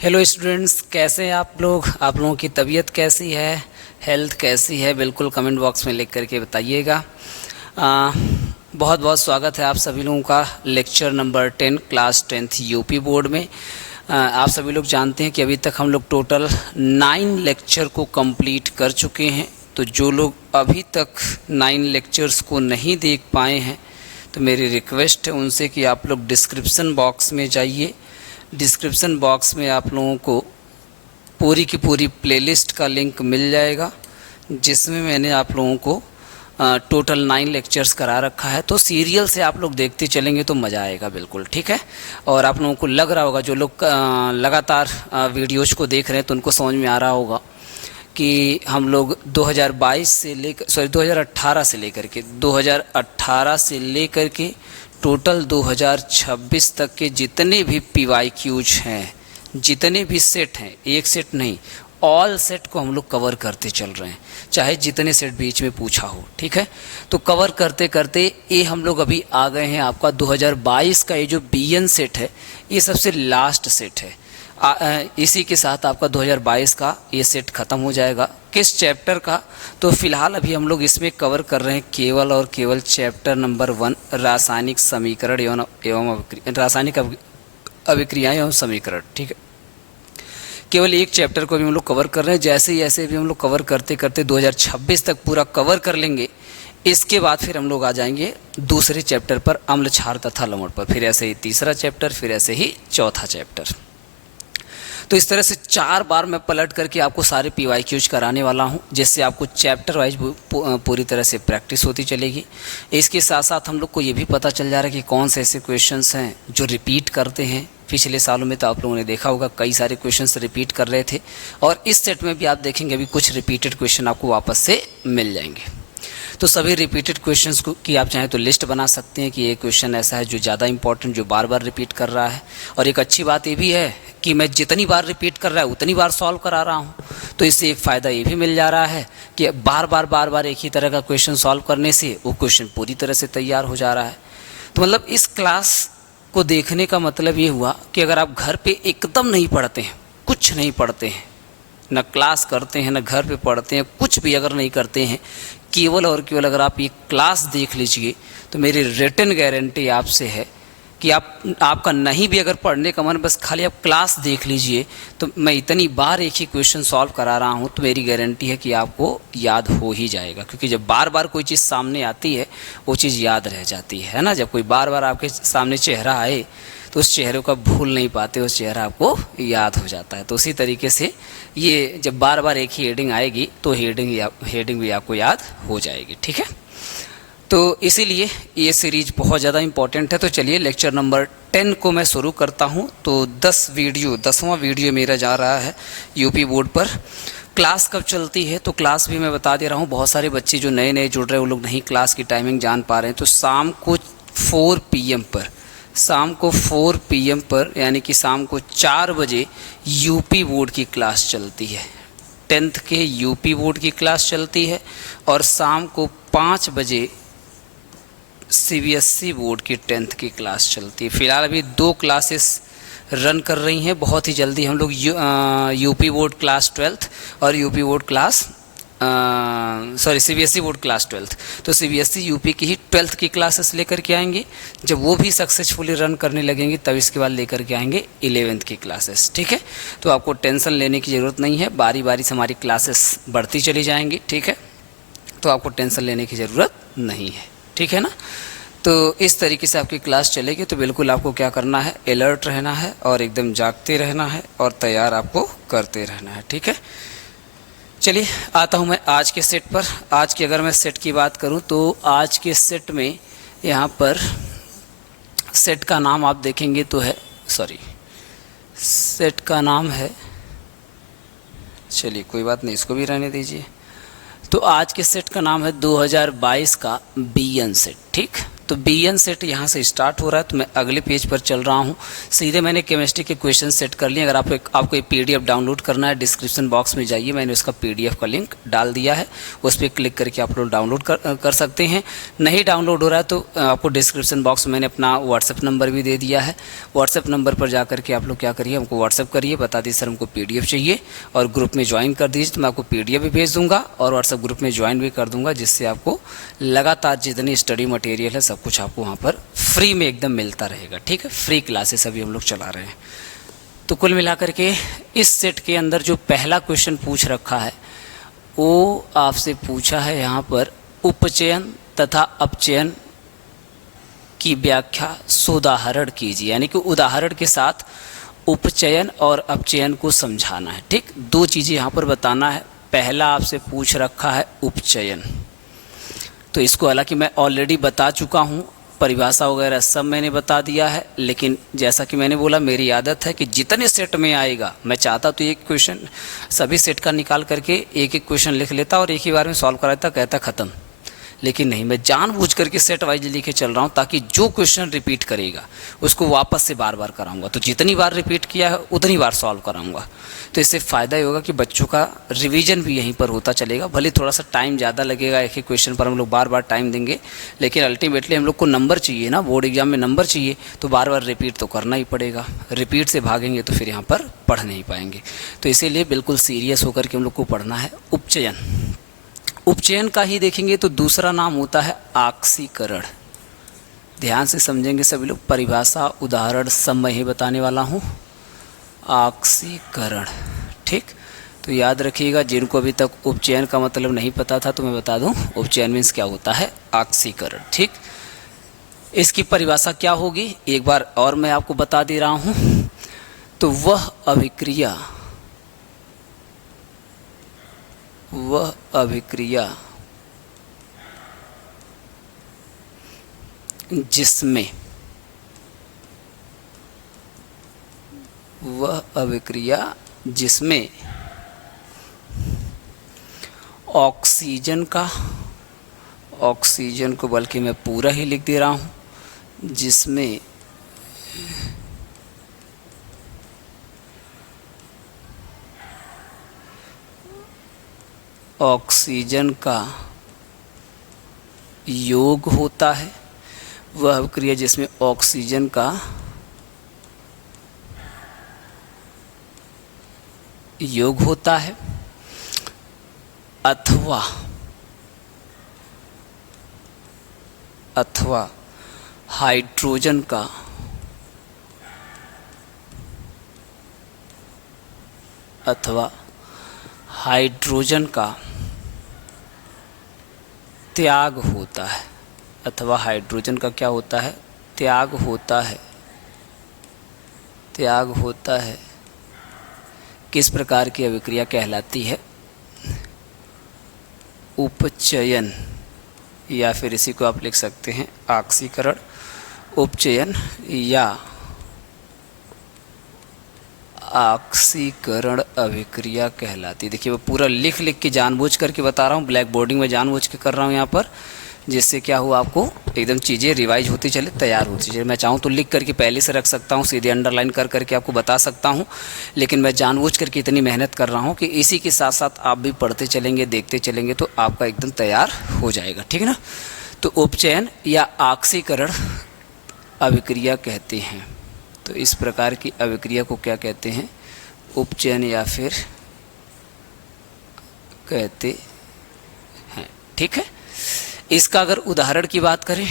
Hello students, कैसे हैं आप लोगों की तबीयत कैसी है, हेल्थ कैसी है? बिल्कुल कमेंट बॉक्स में लिख करके बताइएगा। बहुत बहुत स्वागत है आप सभी लोगों का lecture number 10 class 10th UP board में। आप सभी लोग जानते हैं कि अभी तक हम लोग टोटल 9 लेक्चर को कंप्लीट कर चुके हैं। तो जो लोग अभी तक 9 लेक्चर्स को नहीं देख पाए हैं तो मेरी रिक्वेस्ट है उनसे कि आप लोग डिस्क्रिप्शन बॉक्स में जाइए। डिस्क्रिप्शन बॉक्स में आप लोगों को पूरी की पूरी प्लेलिस्ट का लिंक मिल जाएगा, जिसमें मैंने आप लोगों को टोटल 9 लेक्चर्स करा रखा है। तो सीरियल से आप लोग देखते चलेंगे तो मज़ा आएगा बिल्कुल, ठीक है। और आप लोगों को लग रहा होगा, जो लोग लगातार वीडियोज़ को देख रहे हैं तो उनको समझ में आ रहा होगा कि हम लोग 2018 से लेकर के टोटल 2026 तक के जितने भी PYQs हैं, जितने भी सेट हैं, एक सेट नहीं, ऑल सेट को हम लोग कवर करते चल रहे हैं, चाहे जितने सेट बीच में पूछा हो, ठीक है। तो कवर करते करते ये हम लोग अभी आ गए हैं आपका 2022 का ये जो BN सेट है, ये सबसे लास्ट सेट है। इसी के साथ आपका 2022 का ये सेट ख़त्म हो जाएगा। किस चैप्टर का? तो फिलहाल अभी हम लोग इसमें कवर कर रहे हैं केवल और केवल चैप्टर नंबर 1, रासायनिक समीकरण एवं रासायनिक अभिक्रियाएं एवं समीकरण, ठीक है। केवल एक चैप्टर को भी हम लोग कवर कर रहे हैं। जैसे ही ऐसे भी हम लोग कवर करते करते 2026 तक पूरा कवर कर लेंगे। इसके बाद फिर हम लोग आ जाएंगे दूसरे चैप्टर पर, अम्ल क्षार तथा लवण पर, फिर ऐसे ही तीसरा चैप्टर, फिर ऐसे ही चौथा चैप्टर। तो इस तरह से 4 बार मैं पलट करके आपको सारे PYQs कराने वाला हूं, जिससे आपको चैप्टर वाइज पूरी तरह से प्रैक्टिस होती चलेगी। इसके साथ साथ हम लोग को ये भी पता चल जा रहा है कि कौन से ऐसे क्वेश्चंस हैं जो रिपीट करते हैं। पिछले सालों में तो आप लोगों ने देखा होगा कई सारे क्वेश्चंस रिपीट कर रहे थे, और इस सेट में भी आप देखेंगे अभी कुछ रिपीटेड क्वेश्चन आपको वापस से मिल जाएंगे। तो सभी रिपीटेड क्वेश्चंस की आप चाहें तो लिस्ट बना सकते हैं कि ये क्वेश्चन ऐसा है जो ज़्यादा इंपॉर्टेंट, जो बार बार रिपीट कर रहा है। और एक अच्छी बात ये भी है कि मैं जितनी बार रिपीट कर रहा है उतनी बार सॉल्व करा रहा हूँ। तो इससे एक फ़ायदा ये भी मिल जा रहा है कि बार बार एक ही तरह का क्वेश्चन सॉल्व करने से वो क्वेश्चन पूरी तरह से तैयार हो जा रहा है। तो मतलब इस क्लास को देखने का मतलब ये हुआ कि अगर आप घर पे एकदम नहीं पढ़ते हैं, कुछ नहीं पढ़ते हैं, न क्लास करते हैं, न घर पे पढ़ते हैं, कुछ भी अगर नहीं करते हैं, केवल और केवल अगर आप ये क्लास देख लीजिए तो मेरी रिटन गारंटी आपसे है कि आपका नहीं भी अगर पढ़ने का मन, बस खाली आप क्लास देख लीजिए। तो मैं इतनी बार एक ही क्वेश्चन सॉल्व करा रहा हूँ तो मेरी गारंटी है कि आपको याद हो ही जाएगा, क्योंकि जब बार बार कोई चीज़ सामने आती है वो चीज़ याद रह जाती है ना। जब कोई बार बार आपके सामने चेहरा आए तो उस चेहरे को आप भूल नहीं पाते, उस चेहरा आपको याद हो जाता है। तो उसी तरीके से ये जब बार बार एक ही हेडिंग आएगी तो हेडिंग भी आपको याद हो जाएगी, ठीक है। तो इसीलिए ये सीरीज बहुत ज़्यादा इम्पॉर्टेंट है। तो चलिए लेक्चर नंबर 10 को मैं शुरू करता हूँ। तो 10वां वीडियो मेरा जा रहा है यूपी बोर्ड पर। क्लास कब चलती है तो क्लास भी मैं बता दे रहा हूँ। बहुत सारे बच्चे जो नए नए जुड़ रहे हैं वो लोग नहीं क्लास की टाइमिंग जान पा रहे हैं। तो शाम को 4 PM पर, शाम को 4 PM पर यानी कि शाम को 4 बजे यूपी बोर्ड की क्लास चलती है। 10th के यूपी बोर्ड की क्लास चलती है और शाम को 5 बजे CBSE बोर्ड की 10th की क्लास चलती है। फ़िलहाल अभी 2 क्लासेस रन कर रही हैं। बहुत ही जल्दी हम लोग यूपी बोर्ड क्लास 12th और UP board class CBSE board class 12th, तो CBSE यूपी की ही 12th की क्लासेस लेकर के आएंगे। जब वो भी सक्सेसफुली रन करने लगेंगी तब इसके बाद लेकर के आएंगे 11th की क्लासेस, ठीक है। तो आपको टेंशन लेने की ज़रूरत नहीं है, बारी बारी से हमारी क्लासेस बढ़ती चली जाएंगी, ठीक है। तो आपको टेंशन लेने की ज़रूरत नहीं है, ठीक है ना। तो इस तरीके से आपकी क्लास चलेगी। तो बिल्कुल आपको क्या करना है, अलर्ट रहना है और एकदम जागते रहना है और तैयार आपको करते रहना है, ठीक है। चलिए आता हूँ मैं आज के सेट पर। आज की अगर मैं सेट की बात करूँ तो आज के सेट में यहाँ पर सेट का नाम आप देखेंगे तो है, सेट का नाम है, चलिए कोई बात नहीं, इसको भी रहने दीजिए। तो आज के सेट का नाम है 2022 का BN सेट, ठीक। तो BN सेट यहाँ से स्टार्ट हो रहा है, तो मैं अगले पेज पर चल रहा हूँ। सीधे मैंने केमिस्ट्री के क्वेश्चन सेट कर लिए। अगर आपको ये PDF डाउनलोड करना है, डिस्क्रिप्शन बॉक्स में जाइए, मैंने उसका PDF का लिंक डाल दिया है, उस पर क्लिक करके आप लोग डाउनलोड कर सकते हैं। नहीं डाउनलोड हो रहा है तो आपको डिस्क्रिप्शन बॉक्स में मैंने अपना व्हाट्सएप नंबर भी दे दिया है। व्हाट्सएप नंबर पर जा करके आप लोग क्या करिए, हमको व्हाट्सएप करिए, बता दीजिए सर हमको PDF चाहिए, और ग्रुप में ज्वाइन कर दीजिए, तो मैं आपको PDF भी भेज दूँगा और व्हाट्सएप ग्रुप में ज्वाइन भी कर दूँगा, जिससे आपको लगातार जितनी स्टडी मटेरियल है सब कुछ आपको वहाँ पर फ्री में एकदम मिलता रहेगा। ठीक है, फ्री क्लासेस अभी हम लोग चला रहे हैं। तो कुल मिलाकर के इस सेट के अंदर जो पहला क्वेश्चन पूछ रखा है वो आपसे पूछा है यहाँ पर, उपचयन तथा अपचयन की व्याख्या सोदाहरण कीजिए, यानी कि उदाहरण के साथ उपचयन और अपचयन को समझाना है। ठीक, दो चीज़ें यहाँ पर बताना है। पहला आपसे पूछ रखा है उपचयन, तो इसको हालांकि मैं ऑलरेडी बता चुका हूँ, परिभाषा वगैरह सब मैंने बता दिया है, लेकिन जैसा कि मैंने बोला मेरी आदत है कि जितने सेट में आएगा, मैं चाहता तो एक क्वेश्चन सभी सेट का निकाल करके एक एक क्वेश्चन लिख लेता और एक ही बार में सॉल्व कराता, कहता ख़त्म। लेकिन नहीं, मैं जानबूझ करके सेट वाइज लिखे चल रहा हूँ, ताकि जो क्वेश्चन रिपीट करेगा उसको वापस से बार बार कराऊंगा। तो जितनी बार रिपीट किया है उतनी बार सॉल्व कराऊंगा। तो इससे फ़ायदा ये होगा कि बच्चों का रिवीजन भी यहीं पर होता चलेगा। भले थोड़ा सा टाइम ज़्यादा लगेगा, एक एक क्वेश्चन पर हम लोग बार बार टाइम देंगे, लेकिन अल्टीमेटली हम लोग को नंबर चाहिए ना, बोर्ड एग्जाम में नंबर चाहिए, तो बार बार रिपीट तो करना ही पड़ेगा। रिपीट से भागेंगे तो फिर यहाँ पर पढ़ नहीं पाएंगे। तो इसीलिए बिल्कुल सीरियस होकर के हम लोग को पढ़ना है। उपचयन, उपचयन का ही देखेंगे तो दूसरा नाम होता है आक्सीकरण। ध्यान से समझेंगे सभी लोग, परिभाषा उदाहरण सब मैं ही बताने वाला हूँ। आक्सीकरण, ठीक, तो याद रखिएगा, जिनको अभी तक उपचयन का मतलब नहीं पता था तो मैं बता दूं, उपचयन मीन्स क्या होता है, आक्सीकरण। ठीक, इसकी परिभाषा क्या होगी एक बार और मैं आपको बता दे रहा हूँ। तो वह अभिक्रिया जिसमें ऑक्सीजन को बल्कि मैं पूरा ही लिख दे रहा हूँ, जिसमें ऑक्सीजन का योग होता है, वह अभिक्रिया जिसमें ऑक्सीजन का योग होता है, अथवा हाइड्रोजन का त्याग होता है, अथवा हाइड्रोजन का क्या होता है, त्याग होता है। किस प्रकार की अभिक्रिया कहलाती है, उपचयन, या फिर इसी को आप लिख सकते हैं आक्सीकरण, उपचयन या आक्सीकरण अभिक्रिया कहलाती। देखिए वो पूरा लिख के जानबूझ करके बता रहा हूँ, ब्लैक बोर्डिंग में जानबूझ के कर रहा हूँ यहाँ पर, जिससे क्या हुआ आपको एकदम चीज़ें रिवाइज होती चले, तैयार होती चले। मैं चाहूँ तो लिख करके पहले से रख सकता हूँ, सीधे अंडरलाइन कर करके आपको बता सकता हूँ, लेकिन मैं जानबूझ करके इतनी मेहनत कर रहा हूँ कि इसी के साथ साथ आप भी पढ़ते चलेंगे, देखते चलेंगे, तो आपका एकदम तैयार हो जाएगा। ठीक है ना। तो उपचयन या आक्सीकरण अभिक्रिया कहते हैं। तो इस प्रकार की अभिक्रिया को क्या कहते हैं, उपचयन या फिर कहते हैं। ठीक है। इसका अगर उदाहरण की बात करें,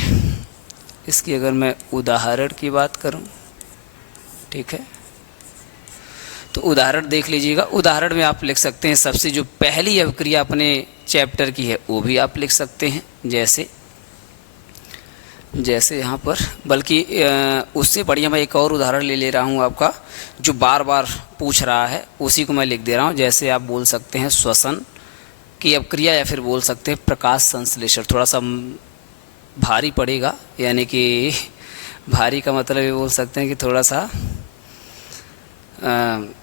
इसकी अगर मैं उदाहरण की बात करूं, ठीक है, तो उदाहरण देख लीजिएगा। उदाहरण में आप लिख सकते हैं, सबसे जो पहली अभिक्रिया अपने चैप्टर की है वो भी आप लिख सकते हैं, जैसे यहाँ पर, बल्कि उससे बढ़िया मैं एक और उदाहरण ले रहा हूँ आपका, जो बार बार पूछ रहा है उसी को मैं लिख दे रहा हूँ। जैसे आप बोल सकते हैं श्वसन की अभिक्रिया, या फिर बोल सकते हैं प्रकाश संश्लेषण। थोड़ा सा भारी पड़ेगा, यानी कि भारी का मतलब ये बोल सकते हैं कि थोड़ा सा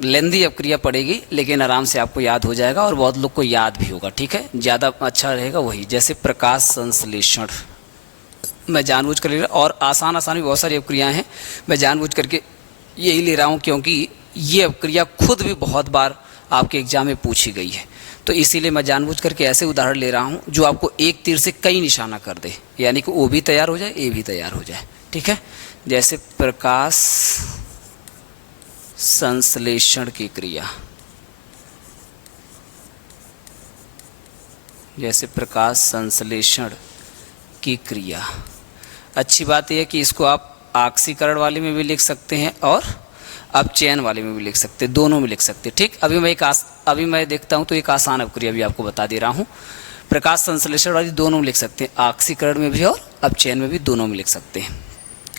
लेंदी अभिक्रिया पड़ेगी, लेकिन आराम से आपको याद हो जाएगा और बहुत लोग को याद भी होगा। ठीक है, ज़्यादा अच्छा रहेगा वही। जैसे प्रकाश संश्लेषण मैं जानबूझ कर ले रहा हूँ, और आसान भी बहुत सारी अपक्रियाएँ हैं, मैं जानबूझ करके यही ले रहा हूँ क्योंकि ये अपक्रिया खुद भी बहुत बार आपके एग्जाम में पूछी गई है। तो इसीलिए मैं जानबूझ करके ऐसे उदाहरण ले रहा हूँ जो आपको एक तीर से कई निशाना कर दे, यानी कि ओ भी तैयार हो जाए, ए भी तैयार हो जाए। ठीक है, जैसे प्रकाश संश्लेषण की क्रिया, जैसे प्रकाश संश्लेषण की क्रिया। अच्छी बात यह है कि इसको आप ऑक्सीकरण वाले में भी लिख सकते हैं और अपचयन वाले में भी लिख सकते हैं, दोनों में लिख सकते हैं। ठीक, अभी मैं देखता हूं तो एक आसान अपक्रिया भी आपको बता दे रहा हूं। प्रकाश संश्लेषण वाली दोनों में लिख सकते हैं, ऑक्सीकरण में भी और अपचयन में भी, दोनों में लिख सकते हैं।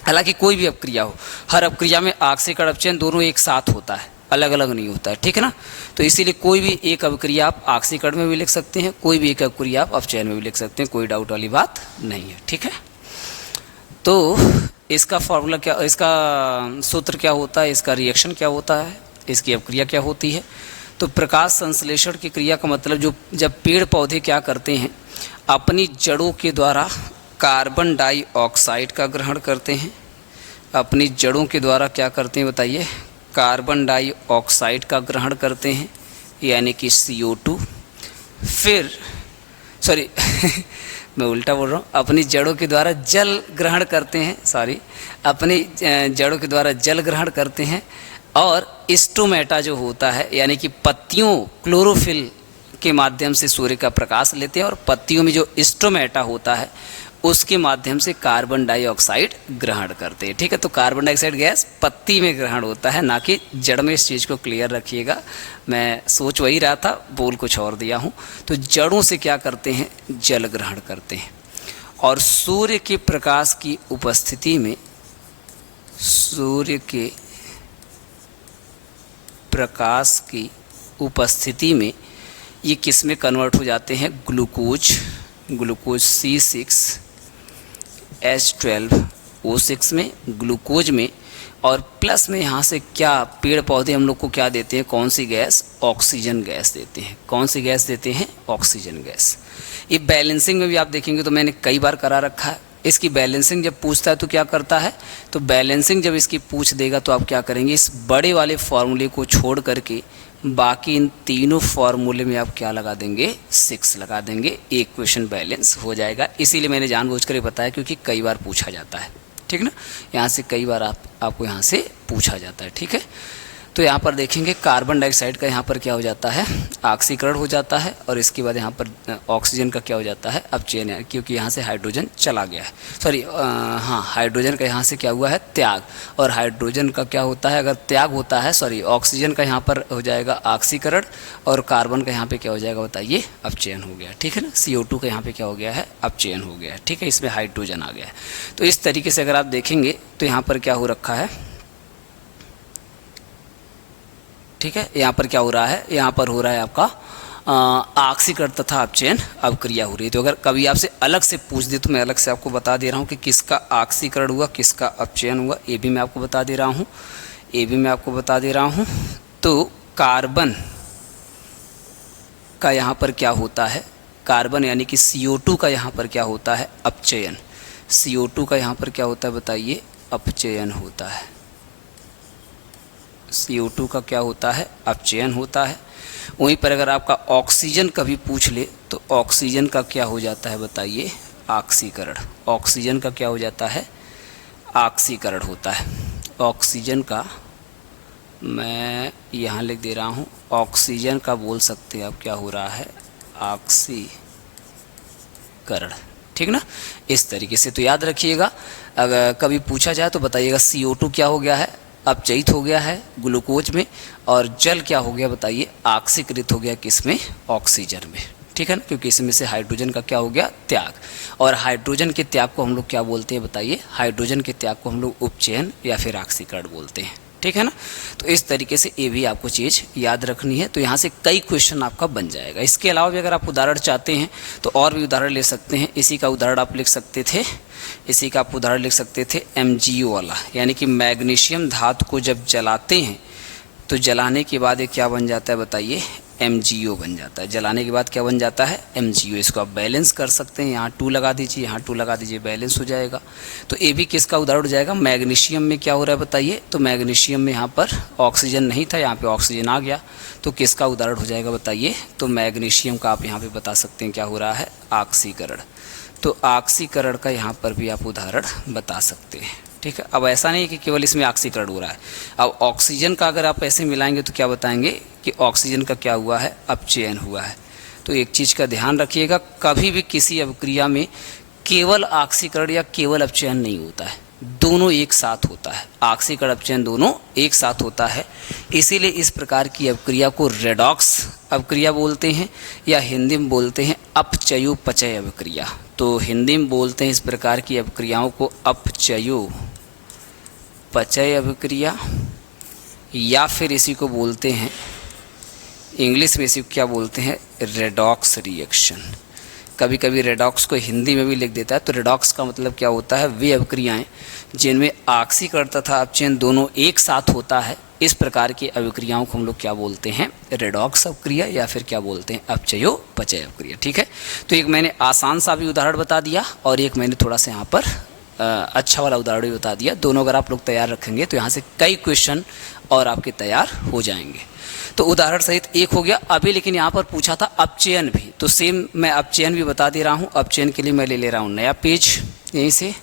हालांकि कोई भी अपक्रिया हो, हर अपक्रिया में ऑक्सीकरण अपचयन दोनों एक साथ होता है, अलग अलग नहीं होता है। ठीक है ना, तो इसीलिए कोई भी एक अपक्रिया आप ऑक्सीकरण में भी लिख सकते हैं, कोई भी एक अपक्रिया आप अपचयन में भी लिख सकते हैं, कोई डाउट वाली बात नहीं है। ठीक है, तो इसका फॉर्मूला क्या, इसका सूत्र क्या होता है, इसका रिएक्शन क्या होता है, इसकी अपक्रिया क्या होती है। तो प्रकाश संश्लेषण की क्रिया का मतलब जब पेड़ पौधे क्या करते हैं, अपनी जड़ों के द्वारा कार्बन डाइऑक्साइड का ग्रहण करते हैं, अपनी जड़ों के द्वारा क्या करते हैं बताइए, कार्बन डाइऑक्साइड का ग्रहण करते हैं, यानी कि CO2। फिर सॉरी मैं उल्टा बोल रहा हूँ, अपनी जड़ों के द्वारा जल ग्रहण करते हैं, अपनी जड़ों के द्वारा जल ग्रहण करते हैं, और स्टोमेटा जो होता है, यानी कि पत्तियों, क्लोरोफिल के माध्यम से सूर्य का प्रकाश लेते हैं, और पत्तियों में जो स्टोमेटा होता है उसके माध्यम से कार्बन डाइऑक्साइड ग्रहण करते हैं। ठीक है, तो कार्बन डाइऑक्साइड गैस पत्ती में ग्रहण होता है, ना कि जड़ में। इस चीज़ को क्लियर रखिएगा, मैं सोच वही रहा था, बोल कुछ और दिया हूँ। तो जड़ों से क्या करते हैं, जल ग्रहण करते हैं, और सूर्य के प्रकाश की उपस्थिति में, सूर्य के प्रकाश की उपस्थिति में ये किस में कन्वर्ट हो जाते हैं, ग्लूकोज C6H12O6 में, ग्लूकोज में, और प्लस में यहाँ से क्या पेड़ पौधे हम लोग को क्या देते हैं, कौन सी गैस, ऑक्सीजन गैस देते हैं। कौन सी गैस देते हैं, ऑक्सीजन गैस। ये बैलेंसिंग में भी आप देखेंगे तो मैंने कई बार करा रखा है। इसकी बैलेंसिंग जब पूछता है तो क्या करता है, तो बैलेंसिंग जब इसकी पूछ देगा तो आप क्या करेंगे, इस बड़े वाले फॉर्मूले को छोड़ करके बाकी इन तीनों फॉर्मूले में आप क्या लगा देंगे, 6 लगा देंगे, एक क्वेश्चन बैलेंस हो जाएगा। इसीलिए मैंने जानबूझकर बताया क्योंकि कई बार पूछा जाता है। ठीक ना, यहाँ से कई बार आपको यहाँ से पूछा जाता है। ठीक है, तो यहाँ पर देखेंगे कार्बन डाइऑक्साइड का यहाँ पर क्या हो जाता है, ऑक्सीकरण हो जाता है, और इसके बाद यहाँ पर ऑक्सीजन का क्या हो जाता है, अपचयन, क्योंकि यहाँ से हाइड्रोजन चला गया है। हाइड्रोजन का यहाँ से क्या हुआ है, त्याग। और हाइड्रोजन का क्या होता है, अगर त्याग होता है, ऑक्सीजन का यहाँ पर हो जाएगा ऑक्सीकरण, और कार्बन का यहाँ पर क्या हो जाएगा बताइए, अपचयन हो गया। ठीक है ना, CO2 का यहाँ पर क्या हो गया है, अपचयन हो गया है। ठीक है, इसमें हाइड्रोजन आ गया है। तो इस तरीके से अगर आप देखेंगे तो यहाँ पर क्या हो रखा है, ठीक है, यहाँ पर क्या हो रहा है, यहाँ पर हो रहा है आपका ऑक्सीकरण तथा अपचयन अपक्रिया हो रही है। तो अगर कभी आपसे अलग से पूछ दे तो मैं अलग से आपको बता दे रहा हूँ कि किसका ऑक्सीकरण हुआ, किसका अपचयन हुआ, ये भी मैं आपको बता दे रहा हूँ, तो कार्बन का यहाँ पर क्या होता है, कार्बन यानी कि CO2 का यहाँ पर क्या होता है, अपचयन। CO2 का यहाँ पर क्या होता है बताइए, अपचयन होता है। CO2 का क्या होता है, अपचयन होता है। वहीं पर अगर आपका ऑक्सीजन कभी पूछ ले तो ऑक्सीजन का क्या हो जाता है बताइए, ऑक्सीकरण। ऑक्सीजन का क्या हो जाता है, ऑक्सीकरण होता है। ऑक्सीजन का मैं यहाँ लिख दे रहा हूँ, ऑक्सीजन का बोल सकते हैं आप क्या हो रहा है, ऑक्सीकरण। ठीक ना, इस तरीके से तो याद रखिएगा, अगर कभी पूछा जाए तो बताइएगा CO2 क्या हो गया है, अपचयित हो गया है ग्लूकोज में, और जल क्या हो गया बताइए, ऑक्सीकृत हो गया किसमें, ऑक्सीजन में। ठीक है ना, क्योंकि इसमें से हाइड्रोजन का क्या हो गया, त्याग। और हाइड्रोजन के त्याग को हम लोग क्या बोलते हैं बताइए, हाइड्रोजन के त्याग को हम लोग उपचयन या फिर ऑक्सीकरण बोलते हैं। ठीक है ना, तो इस तरीके से ये भी आपको चीज़ याद रखनी है। तो यहाँ से कई क्वेश्चन आपका बन जाएगा। इसके अलावा भी अगर आप उदाहरण चाहते हैं तो और भी उदाहरण ले सकते हैं। इसी का उदाहरण आप लिख सकते थे, MgO वाला, यानी कि मैग्नीशियम धातु को जब जलाते हैं तो जलाने के बाद ये क्या बन जाता है बताइए, MgO बन जाता है। जलाने के बाद क्या बन जाता है? MgO। इसको आप बैलेंस कर सकते हैं, यहाँ 2 लगा दीजिए, यहाँ 2 लगा दीजिए, बैलेंस हो जाएगा। तो ये भी किसका उदाहरण हो जाएगा? मैग्नीशियम में क्या हो रहा है बताइए? तो मैग्नीशियम में यहाँ पर ऑक्सीजन नहीं था, यहाँ पे ऑक्सीजन आ गया, तो किसका उदाहरण हो जाएगा बताइए? तो मैग्नीशियम का आप यहाँ पे बता सकते हैं क्या हो रहा है? ऑक्सीकरण। तो ऑक्सीकरण का यहाँ पर भी आप उदाहरण बता सकते हैं, ठीक है। अब ऐसा नहीं कि केवल इसमें ऑक्सीकरण हो रहा है, अब ऑक्सीजन का अगर आप ऐसे मिलाएंगे तो क्या बताएंगे कि ऑक्सीजन का क्या हुआ है? अपचयन हुआ है। तो एक चीज़ का ध्यान रखिएगा, कभी भी किसी अभिक्रिया में केवल ऑक्सीकरण या केवल अपचयन नहीं होता है, दोनों एक साथ होता है। ऑक्सीकरण अपचयन दोनों एक साथ होता है, इसीलिए इस प्रकार की अभिक्रिया को रेडॉक्स अभिक्रिया बोलते हैं, या हिंदी में बोलते हैं अपचयोपचय अभिक्रिया। तो हिंदी में बोलते हैं इस प्रकार की अभिक्रियाओं को अपचयोपचय अभिक्रिया, या फिर इसी को बोलते हैं इंग्लिश में, इसी को क्या बोलते हैं? Redox reaction. कभी कभी रेडॉक्स को हिंदी में भी लिख देता है। तो रेडॉक्स का मतलब क्या होता है? वे अभिक्रियाएं जिनमें ऑक्सीकरण तथा अपचयन दोनों एक साथ होता है, इस प्रकार की अभिक्रियाओं को हम लोग क्या बोलते हैं? रेडॉक्स अभिक्रिया, या फिर क्या बोलते हैं? अपचयोपचय अभिक्रिया, ठीक है। तो एक मैंने आसान सा भी उदाहरण बता दिया, और एक मैंने थोड़ा सा यहाँ पर अच्छा वाला उदाहरण भी बता दिया। दोनों अगर आप लोग तैयार रखेंगे तो यहाँ से कई क्वेश्चन और आपके तैयार हो जाएंगे। तो उदाहरण सहित एक हो गया अभी, लेकिन यहाँ पर पूछा था अपचयन भी, तो सेम मैं अपचयन भी बता दे रहा हूँ। अपचयन के लिए मैं ले रहा हूँ नया पेज यहीं से।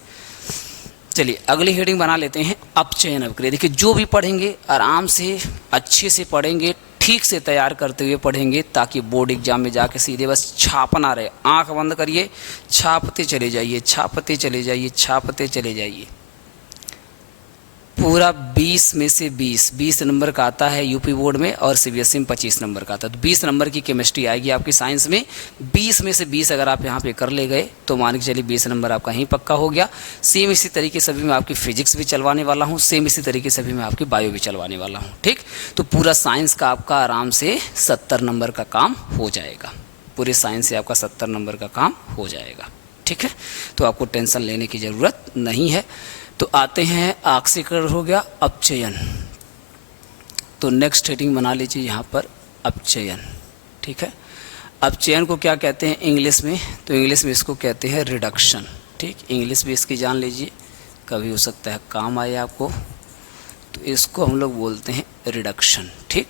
चलिए अगली हेडिंग बना लेते हैं, अपचयन अभिक्रिया। देखिए जो भी पढ़ेंगे आराम से अच्छे से पढ़ेंगे, ठीक से तैयार करते हुए पढ़ेंगे, ताकि बोर्ड एग्जाम में जाके सीधे बस छापना रहे। आंख बंद करिए, छापते चले जाइए, छापते चले जाइए, छापते चले जाइए। पूरा 20 में से 20 नंबर का आता है यूपी बोर्ड में, और सीबीएसई में 25 नंबर का आता है। तो 20 नंबर की केमिस्ट्री आएगी आपकी साइंस में। 20 में से 20 अगर आप यहाँ पे कर ले गए तो मान के चलिए 20 नंबर आपका यहीं पक्का हो गया। सेम इसी तरीके से भी मैं आपकी फिजिक्स भी चलवाने वाला हूँ, सेम इसी तरीके से भी मैं आपकी बायो भी चलवाने वाला हूँ, ठीक। तो पूरा साइंस का आपका आराम से 70 नंबर का काम हो जाएगा। पूरे साइंस से आपका 70 नंबर का काम हो जाएगा, ठीक है। तो आपको टेंशन लेने की ज़रूरत नहीं है। तो आते हैं, ऑक्सीकरण हो गया, अपचयन। तो नेक्स्ट हेडिंग बना लीजिए यहाँ पर अपचयन, ठीक है। अपचयन को क्या कहते हैं इंग्लिश में? तो इंग्लिश में इसको कहते हैं रिडक्शन, ठीक। इंग्लिश भी इसकी जान लीजिए, कभी हो सकता है काम आए आपको। तो इसको हम लोग बोलते हैं रिडक्शन, ठीक।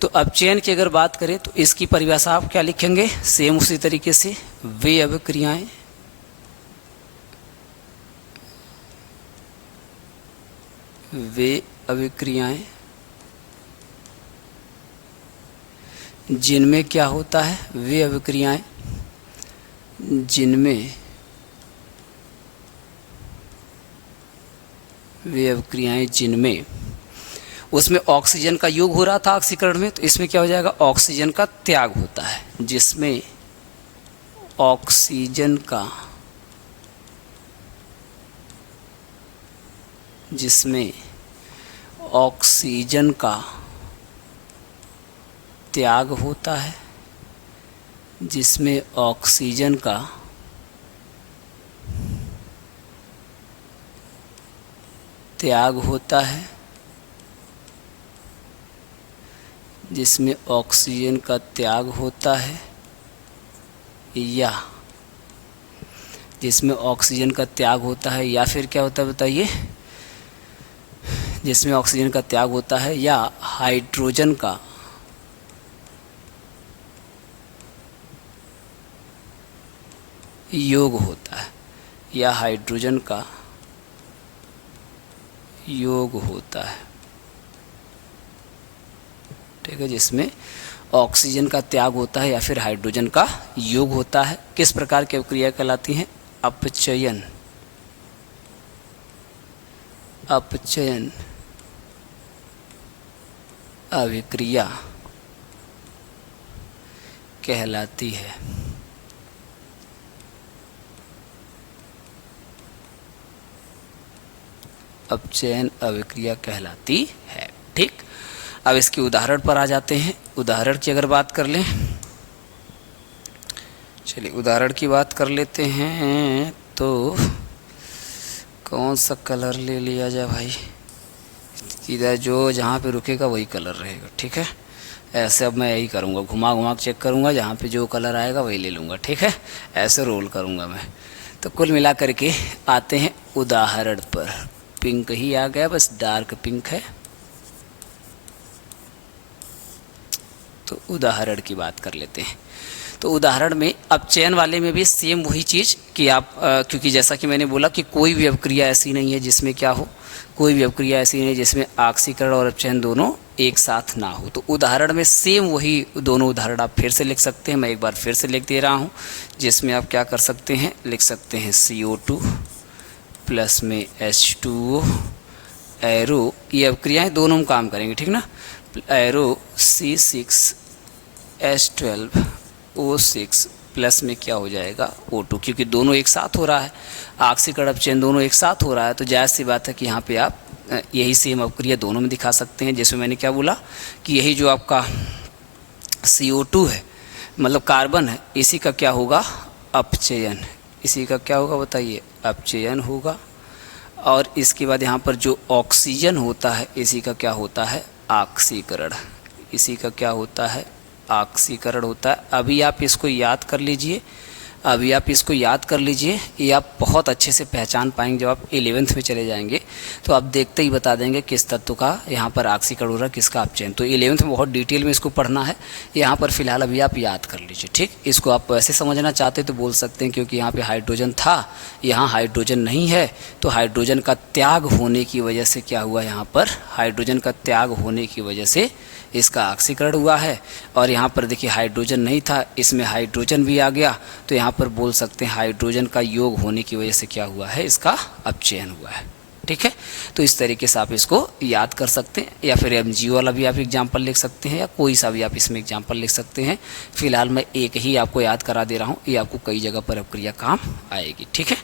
तो अपचयन की अगर बात करें तो इसकी परिभाषा आप क्या लिखेंगे? सेम उसी तरीके से, वे अभिक्रियाएं जिनमें क्या होता है? वे अभिक्रियाएं जिनमें उसमें ऑक्सीजन का योग हो रहा था ऑक्सीकरण में, तो इसमें क्या हो जाएगा? ऑक्सीजन का त्याग होता है। जिसमें ऑक्सीजन का त्याग होता है, जिसमें ऑक्सीजन का त्याग होता है, जिसमें ऑक्सीजन का त्याग होता है, या जिसमें ऑक्सीजन का त्याग होता है, या फिर क्या होता है बताइए? जिसमें ऑक्सीजन का त्याग होता है या हाइड्रोजन का योग होता है, या हाइड्रोजन का योग होता है, ठीक है। जिसमें ऑक्सीजन का त्याग होता है या फिर हाइड्रोजन का योग होता है। किस प्रकार की अभिक्रिया कहलाती हैं? अपचयन अभिक्रिया कहलाती है। अपचयन अभिक्रिया कहलाती है, ठीक। अब इसके उदाहरण पर आ जाते हैं। उदाहरण की अगर बात कर लें, चलिए उदाहरण की बात कर लेते हैं। तो कौन सा कलर ले लिया जाए भाई? इधर जो जहाँ पे रुकेगा वही कलर रहेगा, ठीक है। ऐसे अब मैं यही करूँगा, घुमा घुमा चेक करूँगा, जहाँ पे जो कलर आएगा वही ले लूँगा, ठीक है। ऐसे रोल करूँगा मैं। तो कुल मिला करके आते हैं उदाहरण पर। पिंक ही आ गया, बस डार्क पिंक है। तो उदाहरण की बात कर लेते हैं। तो उदाहरण में अब चयन वाले में भी सेम वही चीज़ कि आप क्योंकि जैसा कि मैंने बोला कि कोई भी अवक्रिया ऐसी नहीं है जिसमें क्या हो, कोई भी अवक्रिया ऐसी नहीं है जिसमें आक्सीकरण और अपचयन दोनों एक साथ ना हो। तो उदाहरण में सेम वही दोनों उदाहरण आप फिर से लिख सकते हैं। मैं एक बार फिर से लिख दे रहा हूँ, जिसमें आप क्या कर सकते हैं, लिख सकते हैं CO2 प्लस में H2O एरो, ये अवक्रियाएँ दोनों में काम करेंगे, ठीक ना। एरो C6H12O6 प्लस में क्या हो जाएगा O2, क्योंकि दोनों एक साथ हो रहा है, आक्सीकरण अपचयन दोनों एक साथ हो रहा है, तो जायज़ सी बात है कि यहाँ पे आप यही सेम अवक्रिया दोनों में दिखा सकते हैं। जैसे मैंने क्या बोला कि यही जो आपका CO2 है, मतलब कार्बन है, इसी का क्या होगा अपचयन, इसी का क्या होगा बताइए, अपचयन होगा। और इसके बाद यहाँ पर जो ऑक्सीजन होता है, इसी का क्या होता है आक्सीकरण, इसी का क्या होता है आक्सीकरण होता है। अभी आप इसको याद कर लीजिए, अभी आप इसको याद कर लीजिए, ये आप बहुत अच्छे से पहचान पाएंगे। जब आप 11th में चले जाएंगे तो आप देखते ही बता देंगे किस तत्व का यहाँ पर आक्सीकरण हो रहा है, किसका अपचयन। तो 11th में बहुत डिटेल में इसको पढ़ना है, यहाँ पर फिलहाल अभी आप याद कर लीजिए, ठीक। इसको आप वैसे समझना चाहते तो बोल सकते हैं, क्योंकि यहाँ पे हाइड्रोजन था, यहाँ हाइड्रोजन नहीं है, तो हाइड्रोजन का त्याग होने की वजह से क्या हुआ, यहाँ पर हाइड्रोजन का त्याग होने की वजह से इसका आक्सीकरण हुआ है। और यहाँ पर देखिए हाइड्रोजन नहीं था, इसमें हाइड्रोजन भी आ गया, तो यहाँ पर बोल सकते हैं हाइड्रोजन का योग होने की वजह से क्या हुआ है, इसका अपचयन हुआ है, ठीक है। तो इस तरीके से आप इसको याद कर सकते हैं, या फिर MgO वाला भी आप एग्जाम्पल लिख सकते हैं, या कोई सा भी आप इसमें एग्जाम्पल लिख सकते हैं। फिलहाल मैं एक ही आपको याद करा दे रहा हूँ, ये आपको कई जगह पर अवक्रिया काम आएगी, ठीक है।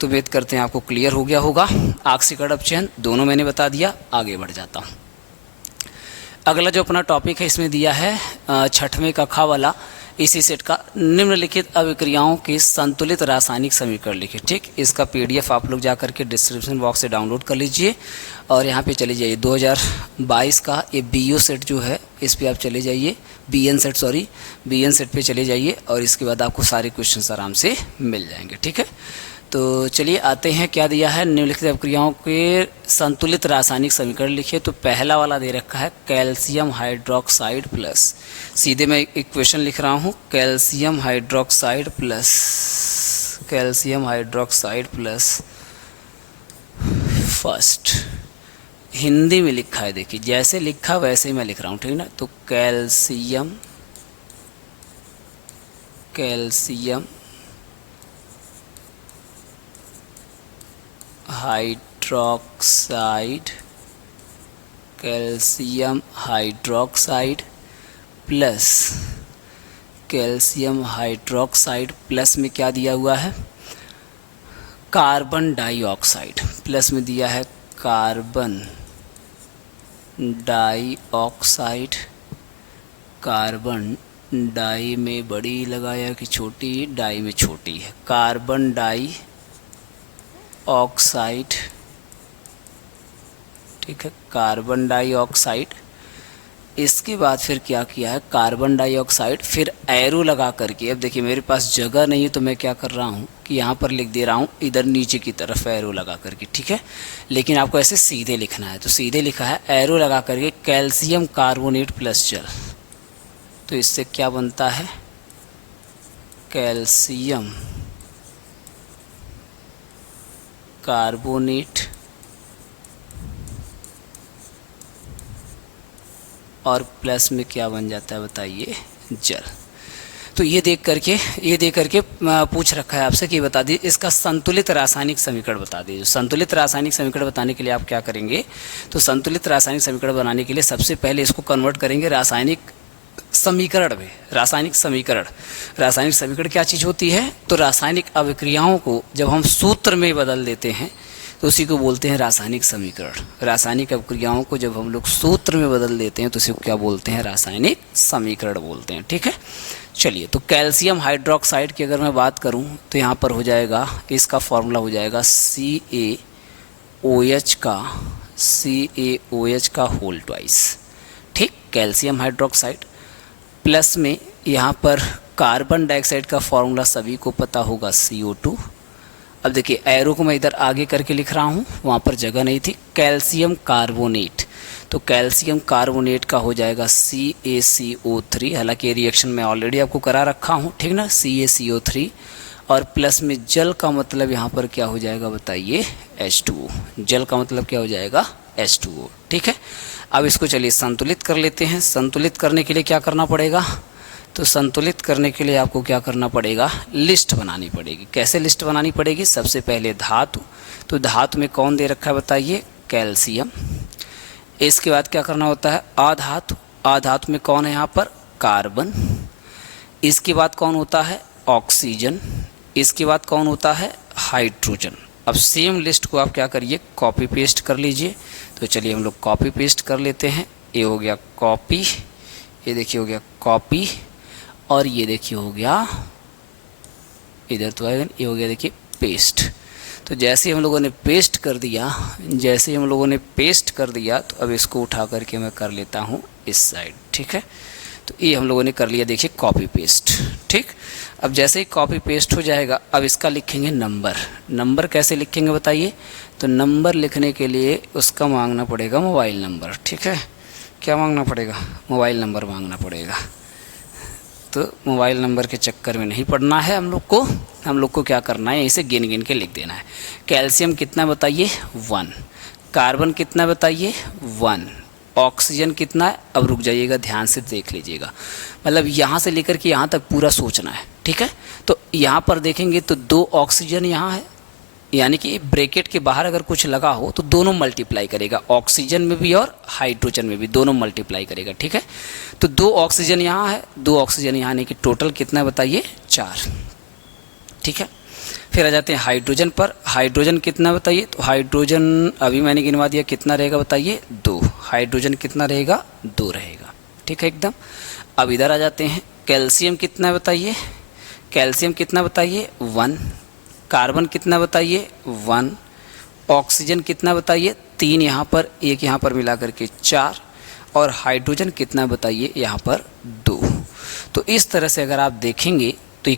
तो उम्मीद करते हैं आपको क्लियर हो गया होगा। आक्सीकरण अपचयन दोनों मैंने बता दिया, आगे बढ़ जाता हूँ। अगला जो अपना टॉपिक है इसमें दिया है 6वें कक्षा वाला, इसी सेट का निम्नलिखित अभिक्रियाओं के संतुलित रासायनिक समीकरण लिखिए, ठीक। इसका PDF आप लोग जा करके डिस्क्रिप्शन बॉक्स से डाउनलोड कर लीजिए, और यहाँ पे चले जाइए 2022 का ये BO सेट जो है, इस पे आप चले जाइए, BN सेट पे चले जाइए, और इसके बाद आपको सारे क्वेश्चन आराम से मिल जाएंगे, ठीक है। तो चलिए आते हैं, क्या दिया है, निम्नलिखित अभिक्रियाओं के संतुलित रासायनिक समीकरण लिखिए। तो पहला वाला दे रखा है कैल्शियम हाइड्रोक्साइड प्लस, सीधे मैं एक क्वेश्चन लिख रहा हूँ, calcium hydroxide plus first, Hindi में लिखा है, देखिए जैसे लिखा वैसे ही मैं लिख रहा हूँ, ठीक ना। तो कैल्शियम हाइड्रोक्साइड प्लस में क्या दिया हुआ है, कार्बन डाइऑक्साइड, प्लस में दिया है कार्बन डाइऑक्साइड, कार्बन डाई में बड़ी लगाया कि छोटी, डाई में छोटी है, कार्बन डाई ऑक्साइड, ठीक है, कार्बन डाइऑक्साइड। इसके बाद फिर क्या किया है, कार्बन डाइऑक्साइड, फिर एरो लगा करके, अब देखिए मेरे पास जगह नहीं है तो मैं क्या कर रहा हूँ कि यहाँ पर लिख दे रहा हूँ इधर नीचे की तरफ एरो लगा करके, ठीक है। लेकिन आपको ऐसे सीधे लिखना है, तो सीधे लिखा है एरो लगा करके कैल्शियम कार्बोनेट प्लस जल। तो इससे क्या बनता है, कैल्शियम कार्बोनेट और प्लस में क्या बन जाता है बताइए, जल। तो ये देख करके पूछ रखा है आपसे कि बता दीजिए इसका संतुलित रासायनिक समीकरण बता दीजिए। संतुलित रासायनिक समीकरण बताने के लिए आप क्या करेंगे, तो संतुलित रासायनिक समीकरण बनाने के लिए सबसे पहले इसको कन्वर्ट करेंगे रासायनिक समीकरण में। रासायनिक समीकरण क्या चीज़ होती है, तो रासायनिक अभिक्रियाओं को जब हम सूत्र में बदल देते हैं तो उसी को बोलते हैं रासायनिक समीकरण। रासायनिक अभिक्रियाओं को जब हम लोग सूत्र में बदल देते हैं तो उसी को क्या बोलते हैं, रासायनिक समीकरण बोलते हैं, ठीक है। चलिए, तो कैल्शियम हाइड्रोक्साइड की अगर मैं बात करूं तो यहाँ पर हो जाएगा, इसका फॉर्मूला हो जाएगा CaOH का होल ट्वाइस, ठीक। कैल्शियम हाइड्रोक्साइड प्लस में यहाँ पर कार्बन डाइऑक्साइड का फॉर्मूला सभी को पता होगा CO2। अब देखिए एरो को मैं इधर आगे करके लिख रहा हूँ, वहाँ पर जगह नहीं थी। कैल्शियम कार्बोनेट, तो कैल्शियम कार्बोनेट का हो जाएगा CaCO3। हालांकि ये रिएक्शन मैं ऑलरेडी आपको करा रखा हूँ, ठीक ना, CaCO3। और प्लस में जल का मतलब यहाँ पर क्या हो जाएगा बताइए, H2O। जल का मतलब क्या हो जाएगा, H2O, ठीक है। अब इसको चलिए संतुलित कर लेते हैं। संतुलित करने के लिए क्या करना पड़ेगा, तो संतुलित करने के लिए आपको क्या करना पड़ेगा, लिस्ट बनानी पड़ेगी। कैसे लिस्ट बनानी पड़ेगी, सबसे पहले धातु, तो धातु में कौन दे रखा है बताइए, कैल्शियम। इसके बाद क्या करना होता है, अधातु, अधातु में कौन है यहाँ पर, कार्बन। इसके बाद कौन होता है, ऑक्सीजन। इसके बाद कौन होता है, हाइड्रोजन। अब सेम लिस्ट को आप क्या करिए, कॉपी पेस्ट कर लीजिए। तो चलिए हम लोग कॉपी पेस्ट कर लेते हैं। ये हो गया कॉपी, ये देखिए हो गया कॉपी, और ये देखिए हो गया, इधर तो आएगा, ये हो गया देखिए पेस्ट। तो जैसे हम लोगों ने पेस्ट कर दिया, जैसे हम लोगों ने पेस्ट कर दिया, तो अब इसको उठा करके मैं कर लेता हूँ इस साइड, ठीक है। तो ये हम लोगों ने कर लिया, देखिए कॉपी पेस्ट, ठीक। अब जैसे ही कॉपी पेस्ट हो जाएगा, अब इसका लिखेंगे नंबर। नंबर कैसे लिखेंगे बताइए, तो नंबर लिखने के लिए उसका मांगना पड़ेगा मोबाइल नंबर, ठीक है। क्या मांगना पड़ेगा, मोबाइल नंबर मांगना पड़ेगा। तो मोबाइल नंबर के चक्कर में नहीं पड़ना है हम लोग को क्या करना है, इसे गिन गिन के लिख देना है। कैल्शियम कितना बताइए, 1। कार्बन कितना बताइए, 1। ऑक्सीजन कितना है, अब रुक जाइएगा, ध्यान से देख लीजिएगा, मतलब यहाँ से लेकर के यहाँ तक पूरा सोचना है, ठीक है। तो यहाँ पर देखेंगे तो 2 ऑक्सीजन यहाँ है, यानी कि ब्रैकेट के बाहर अगर कुछ लगा हो तो दोनों मल्टीप्लाई करेगा, ऑक्सीजन में भी और हाइड्रोजन में भी, दोनों मल्टीप्लाई करेगा, ठीक है। तो 2 ऑक्सीजन यहाँ है, 2 ऑक्सीजन यहाँ, यानी कि टोटल कितना बताइए, 4, ठीक है। फिर आ जाते हैं हाइड्रोजन पर। हाइड्रोजन कितना बताइए, तो हाइड्रोजन अभी मैंने गिनवा दिया, कितना रहेगा बताइए, 2। हाइड्रोजन कितना रहेगा, 2 रहेगा, ठीक है एकदम। अब इधर आ जाते हैं, कैल्शियम कितना बताइए, कैल्शियम कितना बताइए, 1। कार्बन कितना बताइए, 1। ऑक्सीजन कितना बताइए, 3 यहाँ पर, 1 यहाँ पर मिला करके 4। और हाइड्रोजन कितना बताइए, यहाँ पर 2। तो इस तरह से अगर आप देखेंगे तो ये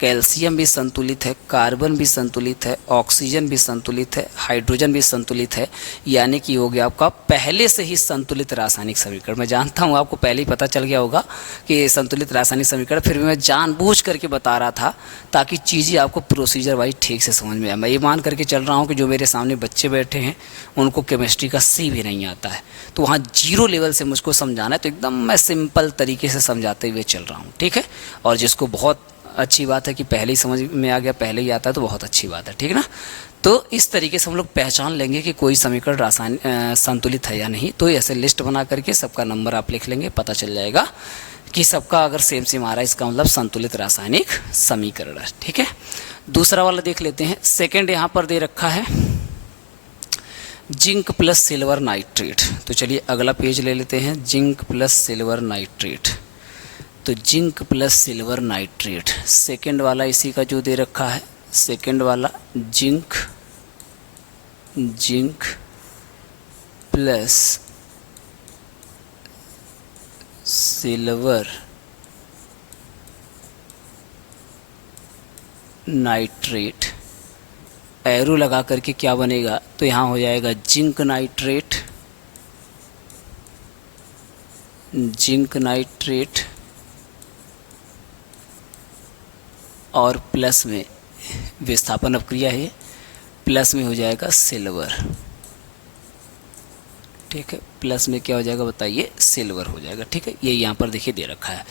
कैल्शियम भी संतुलित है, कार्बन भी संतुलित है, ऑक्सीजन भी संतुलित है, हाइड्रोजन भी संतुलित है, यानी कि हो गया आपका पहले से ही संतुलित रासायनिक समीकरण। मैं जानता हूँ आपको पहले ही पता चल गया होगा कि संतुलित रासायनिक समीकरण, फिर भी मैं जानबूझ करके बता रहा था ताकि चीज़ें आपको प्रोसीजर वाइज ठीक से समझ में आए। मैं ये मान करके चल रहा हूँ कि जो मेरे सामने बच्चे बैठे हैं उनको केमिस्ट्री का C भी नहीं आता है, तो वहाँ 0 लेवल से मुझको समझाना है, तो एकदम मैं सिंपल तरीके से समझाते हुए चल रहा हूँ, ठीक है। और जिसको बहुत अच्छी बात है कि पहले ही समझ में आ गया, पहले ही आता है, तो बहुत अच्छी बात है, ठीक है ना। तो इस तरीके से हम लोग पहचान लेंगे कि कोई समीकरण रासायनिक संतुलित है या नहीं। तो ऐसे लिस्ट बना करके सबका नंबर आप लिख लेंगे, पता चल जाएगा कि सबका अगर सेम सेम आ रहा है, इसका मतलब संतुलित रासायनिक समीकरण है, ठीक है। दूसरा वाला देख लेते हैं। सेकेंड यहाँ पर दे रखा है जिंक प्लस सिल्वर नाइट्रेट। तो चलिए अगला पेज ले लेते हैं, जिंक प्लस सिल्वर नाइट्रेट। तो zinc plus silver nitrate second वाला इसी का जो दे रखा है, सेकेंड वाला zinc plus silver nitrate, arrow लगा करके क्या बनेगा, तो यहाँ हो जाएगा जिंक नाइट्रेट और प्लस में विस्थापन अपक्रिया है, प्लस में हो जाएगा सिल्वर, ठीक है। प्लस में क्या हो जाएगा बताइए, सिल्वर हो जाएगा, ठीक है। ये यहाँ पर देखिए दे रखा है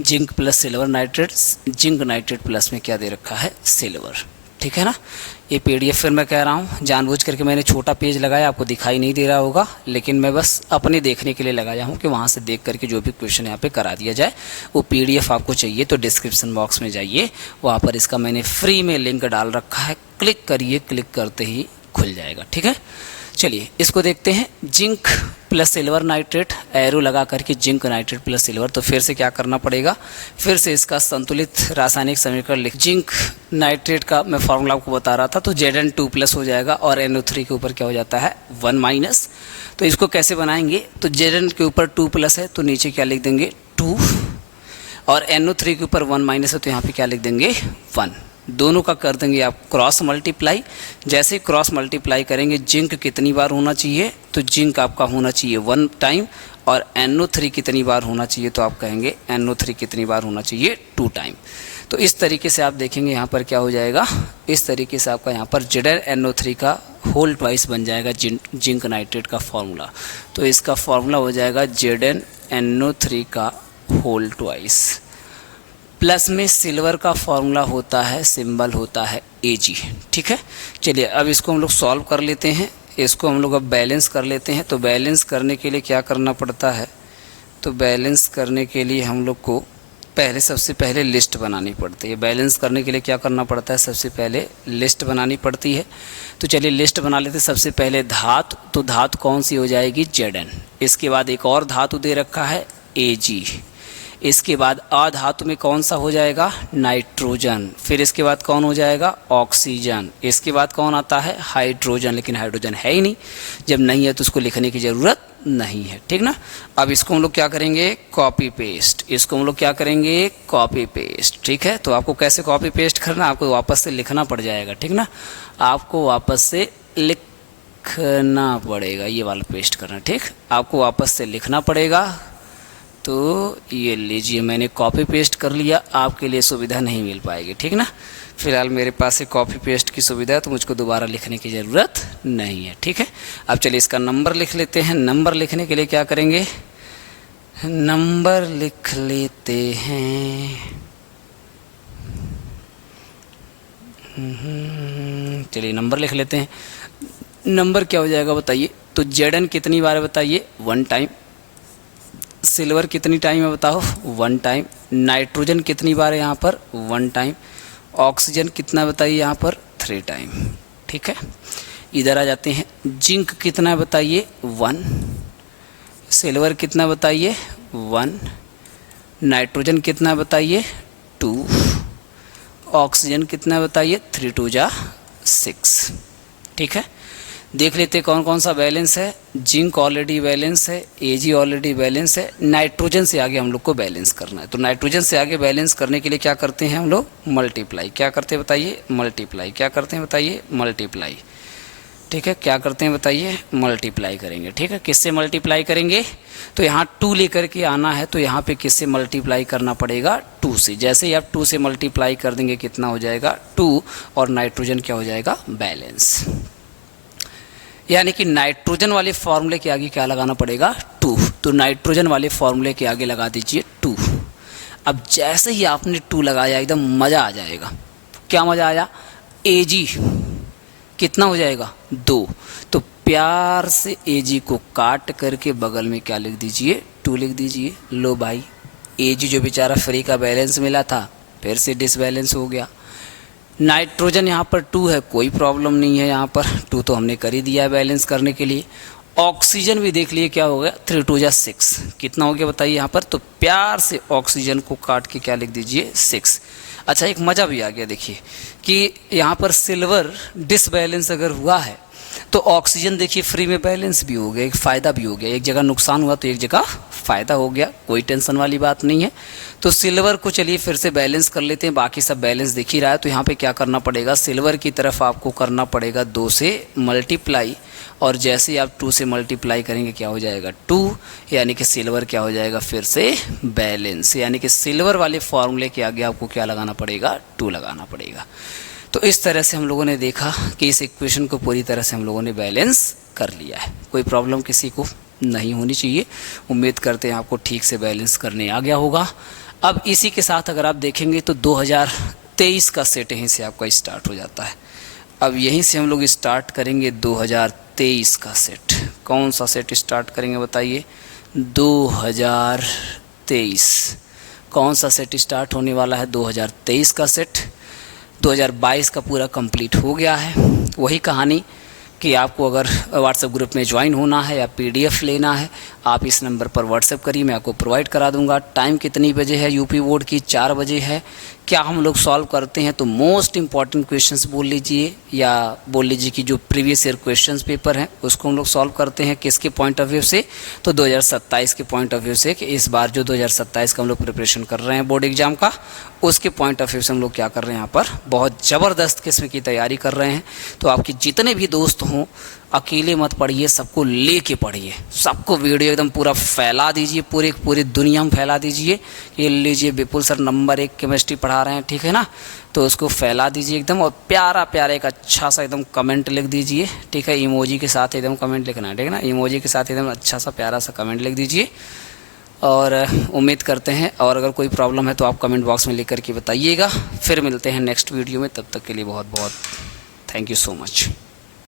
zinc plus silver nitrate, zinc nitrate plus में क्या दे रखा है, सिल्वर, ठीक है ना। ये PDF फिर मैं कह रहा हूँ जानबूझ करके मैंने छोटा पेज लगाया, आपको दिखाई नहीं दे रहा होगा, लेकिन मैं बस अपने देखने के लिए लगाया हूँ कि वहाँ से देख करके जो भी क्वेश्चन यहाँ पे करा दिया जाए। वो PDF आपको चाहिए तो डिस्क्रिप्शन बॉक्स में जाइए, वहाँ पर इसका मैंने फ्री में लिंक डाल रखा है, क्लिक करिए, क्लिक करते ही खुल जाएगा, ठीक है। चलिए इसको देखते हैं, zinc plus silver nitrate, arrow लगा करके जिंक नाइट्रेट प्लस सिल्वर। तो फिर से क्या करना पड़ेगा, फिर से इसका संतुलित रासायनिक समीकरण लिख, जिंक नाइट्रेट का मैं फॉर्मूला आपको बता रहा था, तो Zn2+ हो जाएगा और NO3 के ऊपर क्या हो जाता है 1-। तो इसको कैसे बनाएंगे, तो Zn के ऊपर 2+ है तो नीचे क्या लिख देंगे 2, और NO3 के ऊपर 1 माइनस है तो यहाँ पे क्या लिख देंगे 1। दोनों का कर देंगे आप क्रॉस मल्टीप्लाई। जैसे क्रॉस मल्टीप्लाई करेंगे जिंक कितनी बार होना चाहिए, तो जिंक आपका होना चाहिए 1 टाइम, और NO3 कितनी बार होना चाहिए, तो आप कहेंगे NO3 कितनी बार होना चाहिए 2 टाइम। तो इस तरीके से आप देखेंगे यहाँ पर क्या हो जाएगा, इस तरीके से आपका यहाँ पर ZnNO3 का होल ट्वाइस बन जाएगा जिंक नाइट्रेट का फॉर्मूला। तो इसका फॉर्मूला हो जाएगा ZnNO3 का होल ट्वाइस। प्लस में सिल्वर का फॉर्मूला होता है, सिंबल होता है Ag। ठीक है, चलिए अब इसको हम लोग सॉल्व कर लेते हैं। इसको हम लोग अब बैलेंस कर लेते हैं। तो बैलेंस करने के लिए क्या करना पड़ता है, तो बैलेंस करने के लिए हम लोग को सबसे पहले लिस्ट बनानी पड़ती है। बैलेंस करने के लिए क्या करना पड़ता है, सबसे पहले लिस्ट बनानी पड़ती है। तो चलिए लिस्ट बना लेते हैं। सबसे पहले धातु, तो धातु कौन सी हो जाएगी Zn। इसके बाद एक और धातु दे रखा है Ag। इसके बाद अधातु में कौन सा हो जाएगा, नाइट्रोजन। फिर इसके बाद कौन हो जाएगा, ऑक्सीजन। इसके बाद कौन आता है, हाइड्रोजन। लेकिन हाइड्रोजन है ही नहीं, जब नहीं है तो उसको लिखने की ज़रूरत नहीं है। ठीक ना। अब इसको हम लोग क्या करेंगे, कॉपी पेस्ट। इसको हम लोग क्या करेंगे, कॉपी पेस्ट। ठीक है, तो आपको कैसे कॉपी पेस्ट करना, आपको वापस से लिखना पड़ जाएगा। ठीक ना, आपको वापस से लिखना पड़ेगा, ये वाला पेस्ट करना। ठीक, आपको वापस से लिखना पड़ेगा। तो ये लीजिए मैंने कॉपी पेस्ट कर लिया। आपके लिए सुविधा नहीं मिल पाएगी। ठीक ना, फिलहाल मेरे पास एक कॉपी पेस्ट की सुविधा है तो मुझको दोबारा लिखने की ज़रूरत नहीं है। ठीक है, अब चलिए इसका नंबर लिख लेते हैं। नंबर लिखने के लिए क्या करेंगे, नंबर लिख लेते हैं। चलिए नंबर लिख लेते हैं। नंबर क्या हो जाएगा बताइए, तो Zn कितनी बार है बताइए, 1 टाइम। सिल्वर कितनी टाइम है बताओ, 1 टाइम। नाइट्रोजन कितनी बार है यहाँ पर, 1 टाइम। ऑक्सीजन कितना बताइए यहाँ पर, 3 टाइम। ठीक है, इधर आ जाते हैं। जिंक कितना है बताइए, 1। सिल्वर कितना बताइए, 1। नाइट्रोजन कितना बताइए, 2। ऑक्सीजन कितना बताइए, 3 2 जा 6। ठीक है, देख लेते हैं कौन कौन सा बैलेंस है। जिंक ऑलरेडी बैलेंस है, Ag ऑलरेडी बैलेंस है। नाइट्रोजन से आगे हम लोग को बैलेंस करना है। तो नाइट्रोजन से आगे बैलेंस करने के लिए क्या करते हैं हम लोग, मल्टीप्लाई। क्या करते हैं बताइए, मल्टीप्लाई। क्या करते हैं बताइए, मल्टीप्लाई। ठीक है, क्या करते हैं बताइए, मल्टीप्लाई करेंगे। ठीक है, किससे मल्टीप्लाई करेंगे, तो यहाँ 2 लेकर के आना है। तो यहाँ पे किससे मल्टीप्लाई करना पड़ेगा, 2 से। जैसे ही आप 2 से मल्टीप्लाई कर देंगे कितना हो जाएगा, 2, और नाइट्रोजन क्या हो जाएगा, बैलेंस। यानी कि नाइट्रोजन वाले फॉर्मूले के आगे क्या लगाना पड़ेगा, 2। तो नाइट्रोजन वाले फॉर्मूले के आगे लगा दीजिए 2। अब जैसे ही आपने 2 लगाया एकदम मज़ा आ जाएगा। क्या मज़ा आया, Ag कितना हो जाएगा, 2। तो प्यार से Ag को काट करके बगल में क्या लिख दीजिए, 2 लिख दीजिए। लो भाई, Ag जो बेचारा फ्री का बैलेंस मिला था फिर से डिसबैलेंस हो गया। नाइट्रोजन यहाँ पर 2 है, कोई प्रॉब्लम नहीं है, यहाँ पर 2 तो हमने कर ही दिया है बैलेंस करने के लिए। ऑक्सीजन भी देख लिए क्या हो गया, 3 2 जा 6। कितना हो गया बताइए यहाँ पर, तो प्यार से ऑक्सीजन को काट के क्या लिख दीजिए, 6। अच्छा, एक मज़ा भी आ गया देखिए कि यहाँ पर सिल्वर डिसबैलेंस अगर हुआ है तो ऑक्सीजन देखिए फ्री में बैलेंस भी हो गया, एक फ़ायदा भी हो गया। एक जगह नुकसान हुआ तो एक जगह फ़ायदा हो गया, कोई टेंशन वाली बात नहीं है। तो सिल्वर को चलिए फिर से बैलेंस कर लेते हैं। बाकी सब बैलेंस दिख ही रहा है। तो यहाँ पे क्या करना पड़ेगा, सिल्वर की तरफ आपको करना पड़ेगा 2 से मल्टीप्लाई, और जैसे ही आप 2 से मल्टीप्लाई करेंगे क्या हो जाएगा, 2। यानी कि सिल्वर क्या हो जाएगा, फिर से बैलेंस। यानी कि सिल्वर वाले फॉर्मूले के आगे आपको क्या लगाना पड़ेगा, 2 लगाना पड़ेगा। तो इस तरह से हम लोगों ने देखा कि इस इक्वेशन को पूरी तरह से हम लोगों ने बैलेंस कर लिया है। कोई प्रॉब्लम किसी को नहीं होनी चाहिए। उम्मीद करते हैं आपको ठीक से बैलेंस करने आ गया होगा। अब इसी के साथ अगर आप देखेंगे तो 2023 का सेट यहीं से आपका स्टार्ट हो जाता है। अब यहीं से हम लोग स्टार्ट करेंगे 2023 का सेट। कौन सा सेट स्टार्ट करेंगे बताइए, 2023। कौन सा सेट स्टार्ट होने वाला है, 2023 का सेट। 2022 का पूरा कंप्लीट हो गया है। वही कहानी कि आपको अगर व्हाट्सएप ग्रुप में ज्वाइन होना है या PDF लेना है, आप इस नंबर पर व्हाट्सएप करिए, मैं आपको प्रोवाइड करा दूंगा। टाइम कितनी बजे है यूपी बोर्ड की? 4 बजे है। क्या हम लोग सॉल्व करते हैं तो मोस्ट इंपॉर्टेंट क्वेश्चंस बोल लीजिए, या बोल लीजिए कि जो प्रीवियस ईयर क्वेश्चंस पेपर हैं उसको हम लोग सॉल्व करते हैं। किसके पॉइंट ऑफ व्यू से? तो 2027 के पॉइंट ऑफ व्यू से, कि इस बार जो 2027 का हम लोग प्रिपरेशन कर रहे हैं बोर्ड एग्जाम का, उसके पॉइंट ऑफ व्यू से हम लोग क्या कर रहे हैं, यहाँ पर बहुत ज़बरदस्त किस्म की तैयारी कर रहे हैं। तो आपके जितने भी दोस्त हों, अकेले मत पढ़िए, सबको लेके पढ़िए, सबको वीडियो एकदम पूरा फैला दीजिए, पूरी दुनिया में फैला दीजिए। ये लीजिए विपुल सर नंबर 1 केमिस्ट्री पढ़ा रहे हैं, ठीक है ना, तो उसको फैला दीजिए एकदम, और प्यारा प्यारा एक अच्छा सा एकदम कमेंट लिख दीजिए, ठीक है, इमोजी के साथ एकदम कमेंट लिखना है, ठीक है ना, इमोजी के साथ एकदम अच्छा सा प्यारा सा कमेंट लिख दीजिए। और उम्मीद करते हैं, और अगर कोई प्रॉब्लम है तो आप कमेंट बॉक्स में लिख करके बताइएगा। फिर मिलते हैं नेक्स्ट वीडियो में, तब तक के लिए बहुत बहुत थैंक यू सो मच।